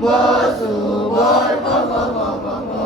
보수 볼뽀뽀뽀뽀